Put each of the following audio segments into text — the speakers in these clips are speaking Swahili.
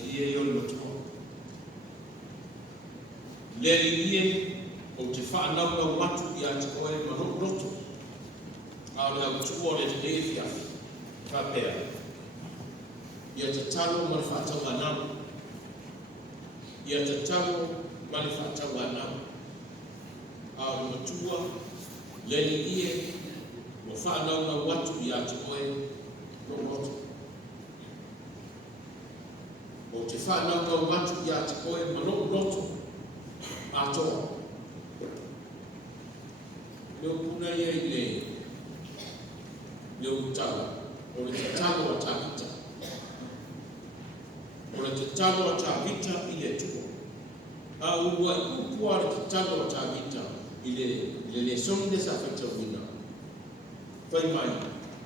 fie yo no to le ie o te fa na na watu ya te koe ma roto a le tu o le te fia fa pea ia te talo ma fa ta wana ia te talo ma fa ta wana a le tua le ie o fa na na watu ya te koe roto o te fa na na watu ya te koe ma roto a to leo kuna yeye leo utala o le talo wa tabita o le talo wa tabita ile tu au wa kwa le talo wa tabita ile le sonde sa fata wina fai mai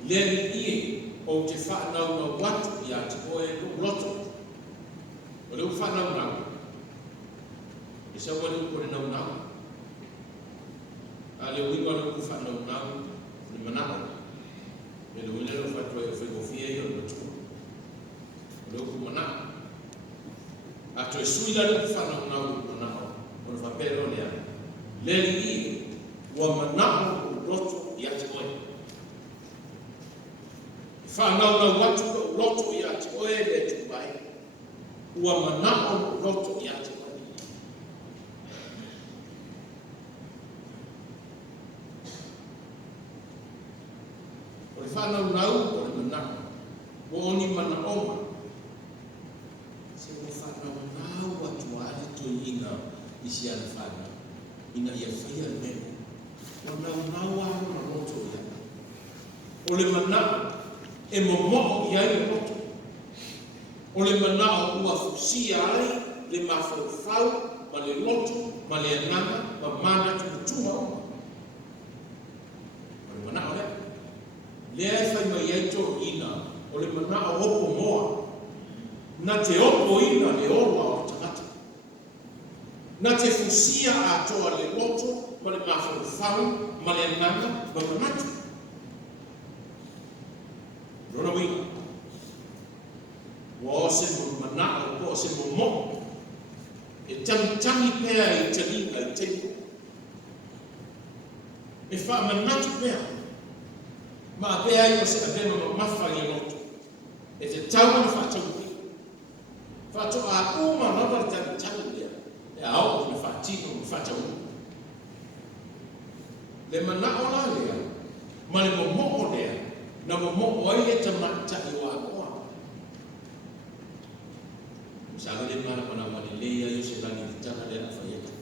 le ie o te fa na na watu ya te koe loto o le fa na na isa wale ko na na ale wi wale ko fa na na ni manao ele wile lo fa to e fo fie yo no tu lo ko mana a to sui la lo fa na na o fa pero le li wa manao loto ya te koe fa na na watu loto ya te koe le tu bai wa manao loto ya te fa na na o le na o ni mana oma se o fa na na wa tu ali to ina isi ana fa na ina ia fa ia le o na wa na roto ia o le mana e mo ia le roto o le mana o wa fusia ai le mafau ma le roto ma le nana ma mana tu o mana o le fai mai aito ina o le mana o hopo moa na te opo ina le ola o tangata na te fusia a toa le loto ma le mafau ma le nanga ma manatu rona wina wa se mo mana o se mo e tangi pea i talinga i tenko e fa manatu pea ma pea i se avema ma mafa i loto e te tau ni fa tau a uma na ba tau dia e au ni fa tino ni fa tau le mana ona le ma le mo le na mo o ile te mata i wa ko sa le mana le ya yo se lani tana le fa yetu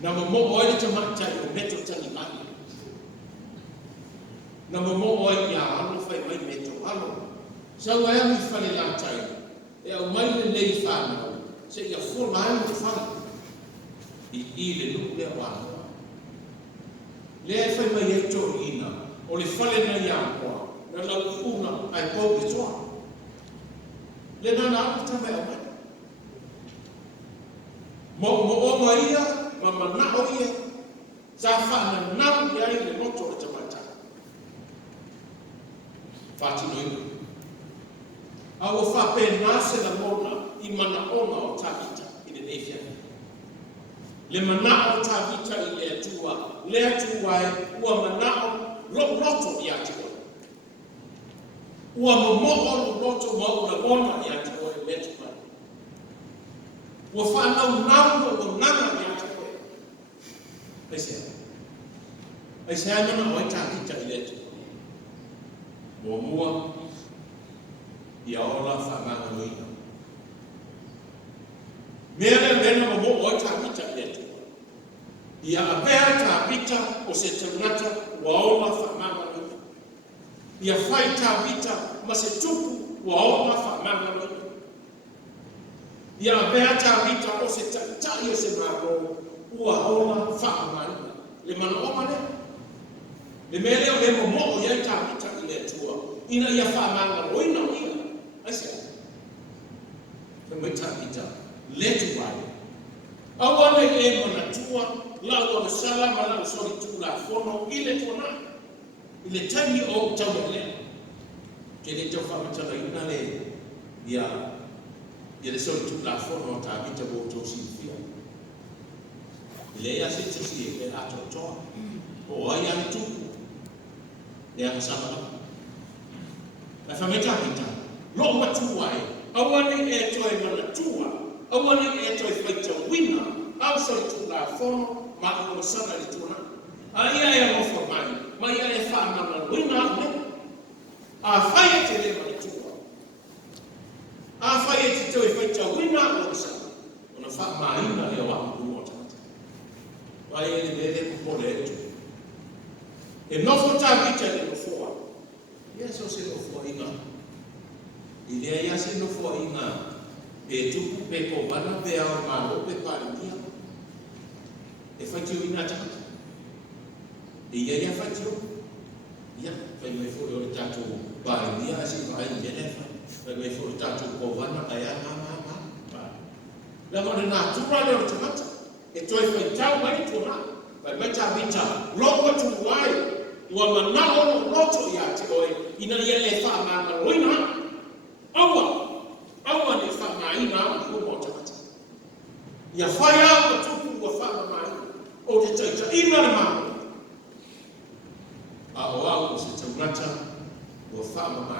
na mo o ile te mata i meto tani mani na mo o ia alo fai mai meto alo sa wa mi fale la tai e o mai le nei fa na se ia for mai mo fa i le no le wa le fai mai e to ina o le fale na ia ko na la una ai po ke so le na na ta mai mo o mai ia ma na o ia sa fa na ia le moto o fati no awo fa pe nase la mona i mana ona o tabita i le nefia le mana o tabita i le atua e ua mana o roto i atua ua mo o roto ma ua mona i atua i le atua ua fa nau o nana i atua ai se ana o tabita i le atua mua ia ola fa manga loina mele mena mo o tabita letu ia apea tabita o se tangata wa ola fa manga loina ia fai tabita ma se tupu wa ola fa manga loina ia apea tabita o se tangata o se maro wa ola fa manga le mana o mane le mele o le mo o ia tabita ina ia fa manga roina ia asia Meta ita letu wai awane e mana tua la wa sala mala sori tula fono ile tona ile tani o tawele ke le tofa mata ina le ia le so tu la fono ta vita bo to sinfia le ia se tsi e la to o ai an tu le ang sama la famita vita lo ma tu ai awani e to e mana tua awani e to e faita wina au so tu la fono ma ko sana le tuna ai ai mo fo mai ai fa na wina a fai te le mana tua a fai te to e faita wina o sana ona fa mai na le wa mo tata vai ele vede ko le tu e no fo ta vita le no fo ia so se no fo ina ile ia se no fo ina e tu pe ko bana pe a ma lo pe pa dia e fa ti ina ta e ia fa ti ia fa me fo le tato pa dia si vai ne fa me fo tato ko bana ia ma la mo na tu ra le tata e toi fa tau mai tu na pa meta vita longo tu wai wa manalo roto ya te oi ina ia le fa ma roina awa ne fa ma ina ko mo tata ia fa ya ko tu wa fa ma o te tata ina ma o se te mata wa fa ma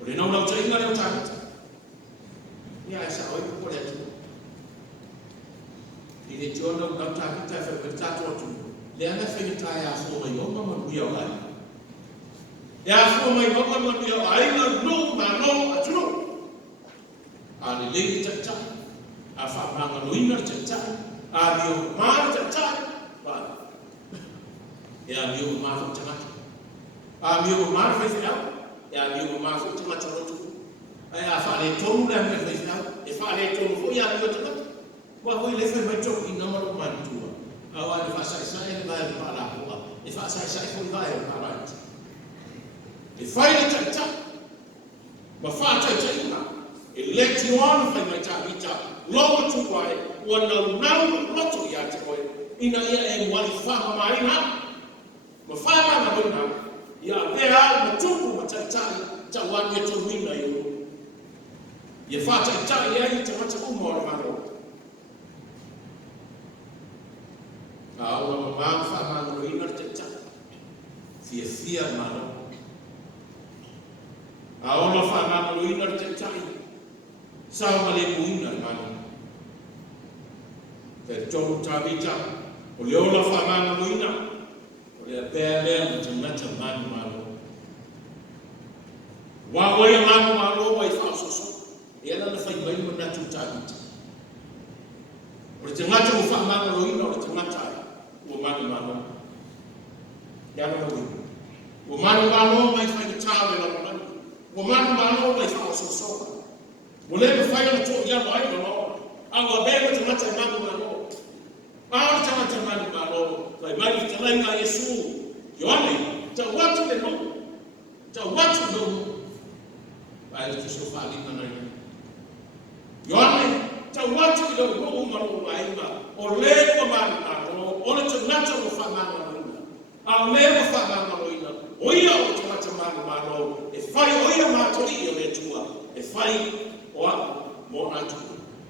o le no te ina le tata ia sa oi ko le tu ile jono na tata fa tato tu le ana fenita ya fo mai o ma bia ai ya fo mai o ma bia ai na no ma no atuno ale le tata a fa ma no ina tata a dio ma tata ba ya dio ma tata a dio ma fa ya ya dio ma fa tata tu ai a fa le tonu le me fa ya e fa le tonu fo ya dio tata wa ho le fa ma to ina ma ma tu awa le fa sai le vai pa la ko e fa sai ko vai pa la e fa le tata ma fa tata ina e le ti on fa ma ta vita lo tu vai wa na roto ya te ko ina ia e wa fa ma ina ma fa ma na ya pe a ma tu ma tata ta wa ne to ina yo ye fa tata ya i te ma ta mo ma ro awa ma fa ma no ina tata fia ma no awa fa ma no ina tata sa ma le muina ma no per to ta vita o le ola fa ma no ina o le pe le mo tata ma no wa wa ya ma no wa fa so e ala na fa mai mo na tu ta vita o le tangata mo fa ma no ina o le tangata o manu manu ya no wi o manu manu mai fa ni tawe la manu o manu manu mai fa so o le fa ya to ya mai no awa be ko mata manu manu a ta manu manu vai mai ta lai na yesu yoane ta watu le no ta watu no vai to so fa li na yoane ta watu le no manu mai ma o le ko manu ona te nata mo fa ma no a le mo fa ma no ina o ia o te mata ma no e fai o ia ma to i o le tua e fai o mo na tu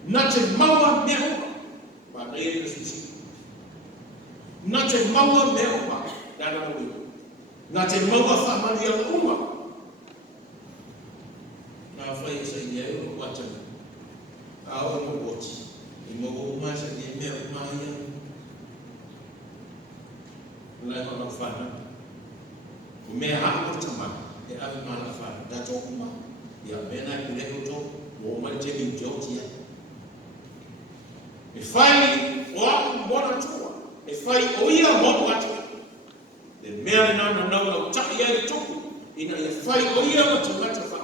na te maua me o ba na ia sisi na te maua me o ba na na mo na te maua fa ma ia o uma na fai se ia o wata a o mo woti e mo o ma se ni me o ma ia la ko fa na o me ha ko tama e ave ma la fa da to kuma ya me na ku le to o ma te ni jo tia e fai o mo na tu e fai o ia mo wa tu de me na no ta ia to ina ia fai o ia mo tu ta fa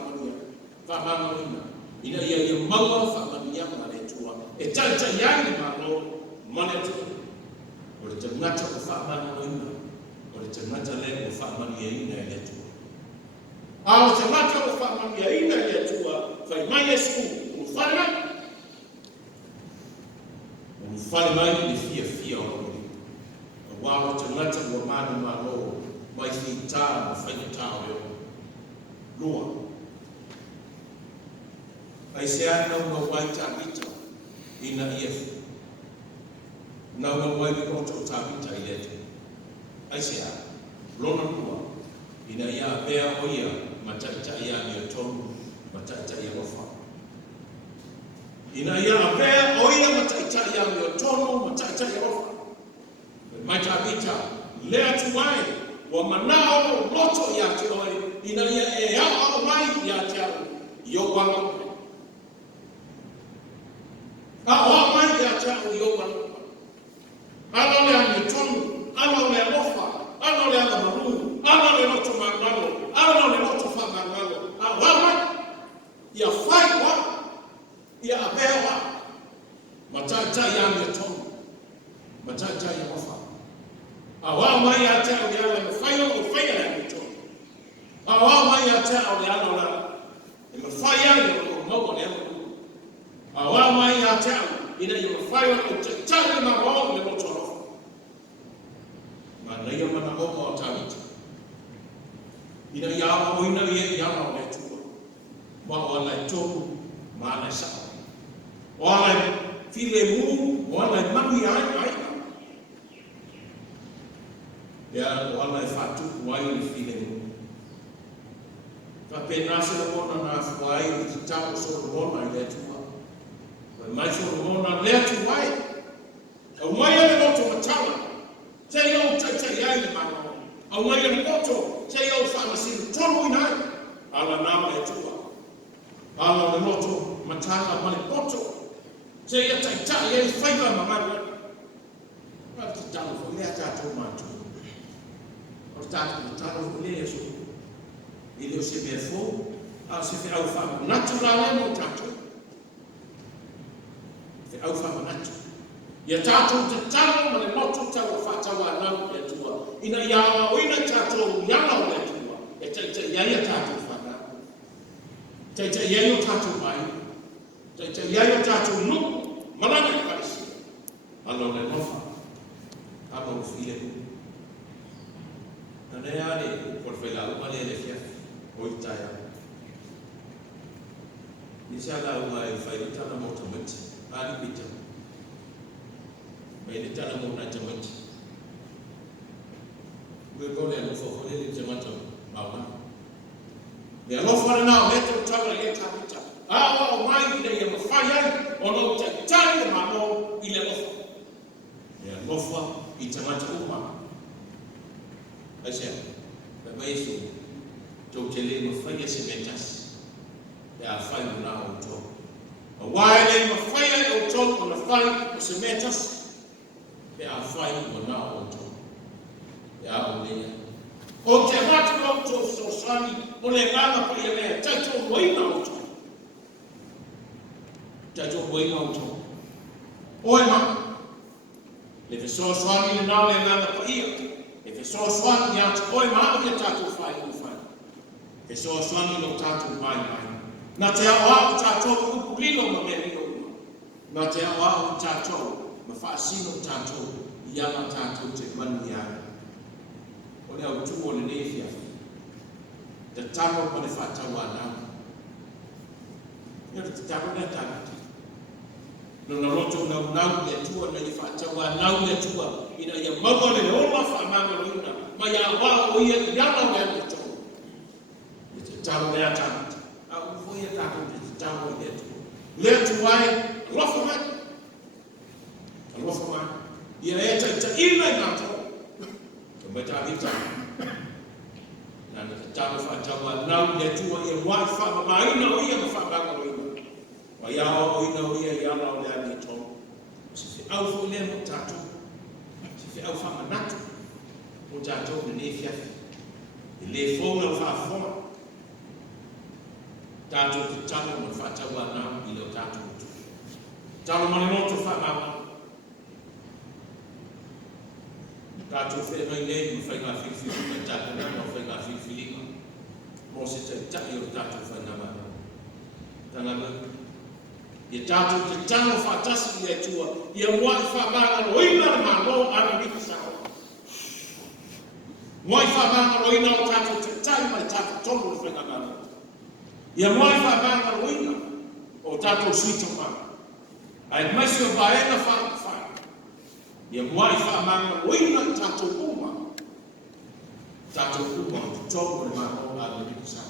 ma ina ina ia ma fa ma ia ma le tu e ta ia ni ma no ma le tu o le tangata o fa ma no ina o le tangata le o fa ma ni ina le tu a o tangata o fa ma ni ina le tu fai mai Yesu o fa mai ni fia o wa o tangata o ma no mai fi ta fai ta o lo ai se ana una wai tāwita ina iefu. Na una wai roto tāwita i letu. Ai se ana, lona kua, ina ia pea o ia, mataita ia mi o tonu, mataita ia wafa. Ina ia pea o ia, mataita ia mi o tonu, mataita ia wafa. Mai tāwita, lea tuwai, wa manao loto ia te oi, ina ia e au mai ia te au, yo wanga. Au mai ia te au, yo wanga. Ala lea mi tonu, ala lea lofa, ala lea la maru, ala lea loto mangalo, ala lea loto fa mangalo. Ala mai, ia fai wa, ia apea wa. Matata ia mi tonu, matata ia lofa. Awa mai ya te au ya le fai o fai ya le to. Awa mai ya te au ya no la. E me fai ya no mo le mo. Awa mai ya te au ina yo fai o te tale ma ro le mo to. Ma na yo ma na mo ko ta ni. Ina ya o ina ye ya ma le to. Ma o la to ma na sa. O la file mu, o la mami ai. Ya wala fatu wai ni file mu. Ka pena se mona na wai ni tau so mona le tua. Wa mai so mona le tua wai. Au mai le moto matala. Te yo te ai ni mano. Au mai le moto te yo fa na si tonu ina. Ala na le tua. Ala le moto matala mai moto. Te ya te ye fai ma mama. Wa te tau fo le ta to mato. O tātou tātou kule so. Ile o se mea fō, a se whi au whama natu la le mo tātou. Whi au whama natu. Ia tātou te tātou ma le motu tau a whātawa nau le tua. Ina ia o ina tātou iana o le tua. E te iaia tātou whana. Te iaia o tātou mai. Te iaia o tātou nuku. Malanga i parisi. Alo le nofa. Alo while mu. Nane ale por fela uma le fia oitaia. Nisa la uma e fai tana mota mati. Ali pita. Mai tana mota tamati. We go le no fo le tamata mama. Le no fo na le to tala le tamata. Ah o mai le ye fai o no te tani mamo ile no. Le no fo I tamata uma. Asia, baba Yesu, tokele mafanya sementas, ya fai na auto. Wale mafanya auto na fai sementas, ya fai na auto. Ya ole. O te matu auto so sani, ole ngana pa ile tato wina auto. Tato wina auto. Oi ma. Le so sani na le ngana pa ile. E so swani ya oi ma o tatu fai o fai. E so swani no tatu mai mai. Na te awa tatu ku pulino ma merino. Na te awa tatu ma fa sino tatu ya ma tatu te mania. O le au tu o le nefia. Te tamo pa le fata wana. Ya te tamo na tatu. No na roto na unau le tua na i fata wana le tua. Ina ia magole le ola whamanga ina, ma ia wā o ia iana wea me tō. I te tau lea tāmata. A ufo ia tāmata te tau lea tō. Lea tu wai, alofa mai. Alofa mai. Ia e ta ina i nā tō. Ka mai tā hita. Nana te tau whātawa nau lea tua ia wai whama ma ina o ia ma whamanga ina. Ma ia o ina o ia iana o lea me tō. Si au fo lea mo tātou. Se au whama natu, o tātou na nefia. I le whonga o whawhonga. Tātou te tano na whātaua nā I leo tātou utu. Tātou mani noto whamama. Tātou whenai nei, ma whainga whiwhiwi, ma tātou nā, ma whainga whiwhilinga. Mō se te tai o tātou whainama. Tanganga. Ia tātou te tano whātasi I tua, ia mwai whamanga roina na mano ana miki sao. Mwai whamanga roina o tātou te tai mai tātou tono o whengamana. Ia mwai whamanga roina o tātou suita mā. Ai maisi o baena wha. Ia muai wha manga loina i tātou uma. Tātou uma o tō le mā o a le sa.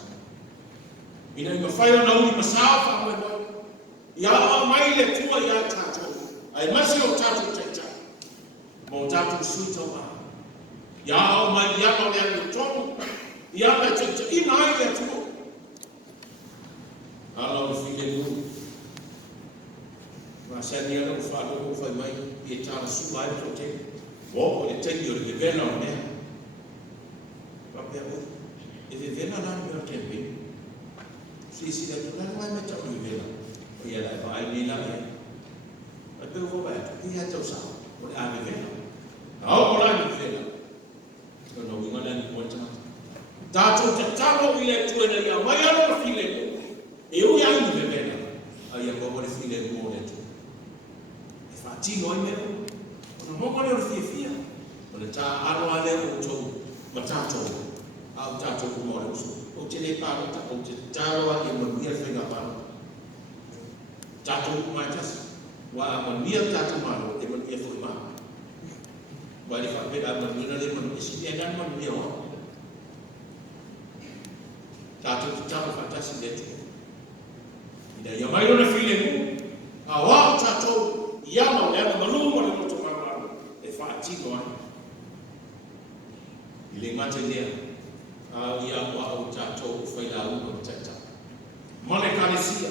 Ina i mawhai o nauri masao wha moe moe. Ia a mai le tua ia tātou. Ai maisi o tātou taitai. Mo tātou suita mā. Ia a mai ia ma le anu tōmu. Ia me taitai. Ina ai le tua. Ala o while nui. Ma sani ala o whaadoko whai mai i e tāna suma e to te. O le tengi o le vena o mea. Papea o. E le vena nani o te mea. Si le tu lana mai me tau i vena. O ia lai vai ni la e. Ma pe o vai tu ki ha tau sa. O le ave vena. Au o lai ni vena. Ko no winga ni po tama. Tātou te tamo i le tuena ia mai ala o while nui. E ui ai ni vena. Ai a komo le while nui le tu. Tino ai mea, o na moko leo fia, o le tā aro a leo o tau matatou, au tātou kumore usu. O te le pārota, o te tāro a e manuia whenga paro. Tātou kumaitasi, wa a manuia tātou maro e manuia whenga maro. Wa le whapera a manuia le manuia si e ngan manuia o. Tātou te tāro whatasi le tu. Ina ia mai rona while mu, a wao tātou, ia mau le ana maluma le moto marumaro e whaatino ai. I le ngate lea, au ia mua au tātou whaila una o tata. Mane kāresia,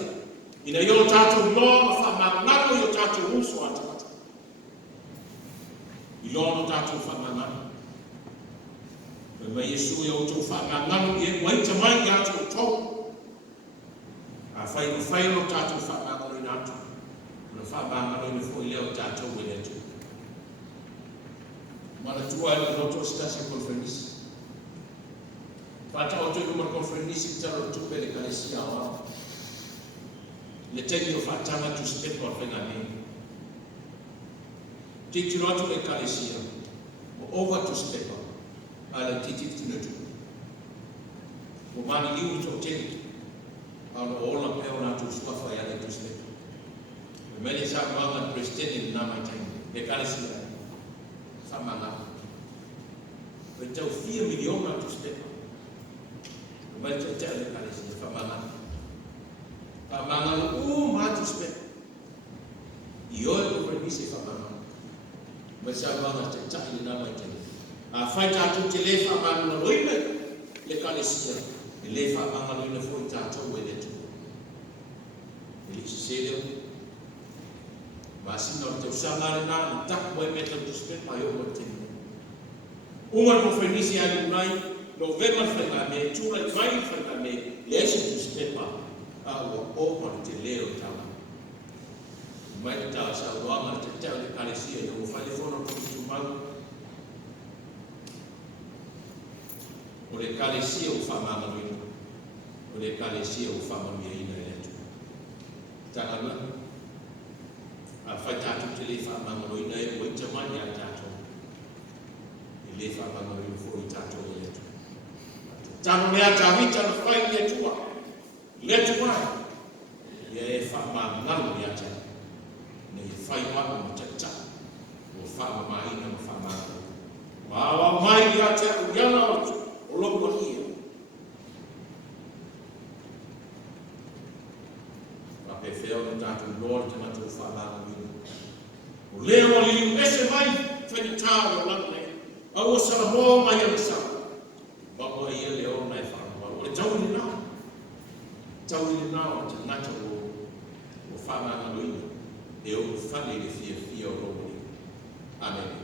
ina i o tātou loa ma whamangano i o tātou uso a tata. I loa no tātou whamangano. Me mai Yesu e o tau whamangano i e waita mai i atu o tau. A whaino tātou whamangano i nātou. Na whamangano i fo i leo tātou e letu. Mana tua e roto stasi konferenisi. Pata o tui uma konferenisi taro tupe le karesia o. Le tengi o whatanga tu stepa o whenga ne. Titi roto le karesia. O over tu stepa. Ale titi tinutu. O mani liu to tengi. Ano ola peo na tu swafa ya le tu stepa. Mene sa manga presidente na mai tai de karesia sa manga o tau 4 miliona tu stepa o mai te tele karesia sa manga ma tu stepa io e per mi se fa manga ma sa manga te tai na mai tai a fai ta tu te le fa manga roina le karesia le fa manga roina foi ta tu e le tu ele se deu. Masih nak tahu sangat nak tak boleh meter tuspet mayo bertemu. Umar konferensi yang mulai November frename, cura mai frename, lesi tuspet pa, awak opar teleo tahu. Mai tahu sahaja orang tertahu di Malaysia yang telefon untuk cuma oleh Malaysia ufama malu, oleh Malaysia ufama miaina itu. Janganlah. Fai tātou te le whamangaro i nei o i te mani a tātou. I le whamangaro i fo i tātou i letu. Tāno mea tā hita na whai i letua. Letu mai. Ia e whamangaro i ata. Nei whai wako ma tata. O whamamaina ma whamangaro. Māwa mai i ata o iana o loko ia. Wape wheo na tātou lor te matu whamangaro. O leo o liu ese mai whenitaro langne. Au o Samoa mai ana sa. Wako ia leo mai whanua. O le tauri nao. Tauri nao te ngata o whamangaro ina. E o whane le fia o romo. Amen.